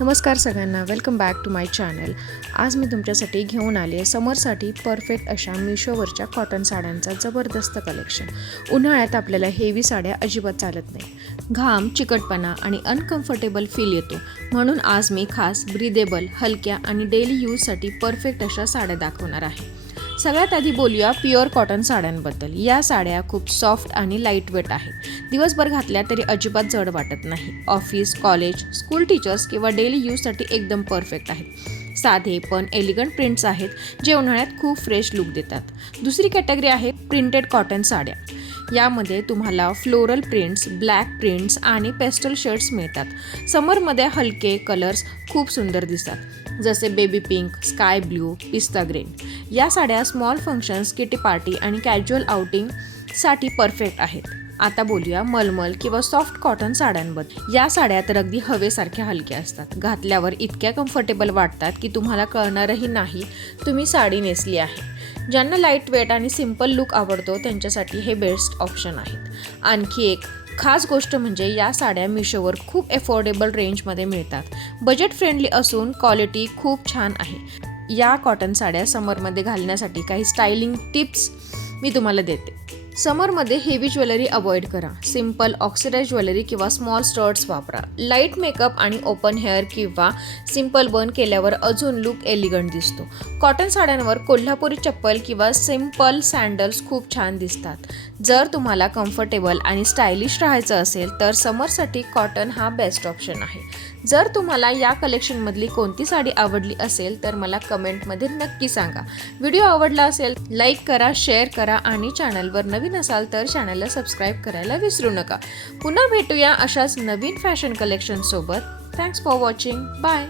नमस्कार सगळ्यांना, welcome back to my channel. आज मी तुमच्यासाठी घेऊन आली आहे समरसाठी परफेक्ट अशा मिशोवरच्या कॉटन साड्यांचा जबरदस्त कलेक्शन। उन्हाळ्यात आपल्याला हेवी साड्या अजिबात चालत नाही, घाम, चिकटपणा आणि अनकम्फर्टेबल फील येतो, म्हणून आज मी खास ब्रीदेबल, हलक्या आणि डेली यूजसाठी परफेक्ट अशा साड्या दाखवणार आहे। सगळ्यात आधी बोलूया प्युअर कॉटन साड्यांबद्दल। या साड्या खूप सॉफ्ट आणि लाईट वेट आहेत, दिवसभर घातल्या तरी अजिबात जड वाटत नाही। ऑफिस, कॉलेज, स्कूल टीचर्स किंवा डेली यूजसाठी एकदम परफेक्ट आहेत। साधे पण एलिगंट प्रिंट्स आहेत जे उन्हाळ्यात खूप फ्रेश लुक देतात। दुसरी कॅटेगरी आहे प्रिंटेड कॉटन साड्या। यामध्ये तुम्हाला फ्लोरल प्रिंट्स, ब्लॅक प्रिंट्स आणि पेस्टल शेड्स मिळतात। समरमध्ये हलके कलर्स खूप सुंदर दिसतात, जसे बेबी पिंक, स्काय ब्ल्यू, पिस्ता ग्रीन। या साड्या स्मॉल फंक्शन्स, किटी पार्टी आणि कॅज्युअल आउटिंगसाठी परफेक्ट आहेत। आता बोलूया मलमल किंवा सॉफ्ट कॉटन साड्यांबद्दल। या साड्या तर अगदी हवेसारख्या हलक्या असतात, घातल्यावर इतक्या कम्फर्टेबल वाटतात की तुम्हाला कळणारही नाही तुम्ही साडी नेसली आहे। ज्यांना लाईट वेट आणि सिंपल लुक आवडतो त्यांच्यासाठी हे बेस्ट ऑप्शन आहेत। आणखी एक खास गोष्ट म्हणजे या साड्या मिशोवर खूप अफोर्डेबल रेंजमध्ये मिळतात। बजेट फ्रेंडली असून क्वालिटी खूप छान आहे। या कॉटन साड्या समरमध्ये घालण्यासाठी काही स्टायलिंग टिप्स मी तुम्हाला देते। समरमध्ये हेवी ज्वेलरी अवॉइड करा। सिंपल ऑक्सिडाइज ज्वेलरी किंवा स्मॉल स्टड्स वापरा। लाईट मेकअप आणि ओपन हेअर किंवा सिंपल बन केल्यावर अजून लुक एलिगंट दिसतो। कॉटन साड्यांवर कोल्हापुरी चप्पल किंवा सिंपल सँडल्स खूप छान दिसतात। जर तुम्हाला कम्फर्टेबल आणि स्टायलिश राहायचं असेल तर समरसाठी कॉटन हा बेस्ट ऑप्शन आहे। जर तुम्हाला या कलेक्शनमधली कोणती साडी आवडली असेल तर मला कमेंटमध्ये नक्की सांगा। व्हिडिओ आवडला असेल लाईक करा, शेअर करा आणि चॅनलवर नवीन असाल तर चॅनलला सबस्क्राईब करायला विसरू नका। पुन्हा भेटूया अशाच नवीन फॅशन कलेक्शन सोबत। Thanks for watching, bye.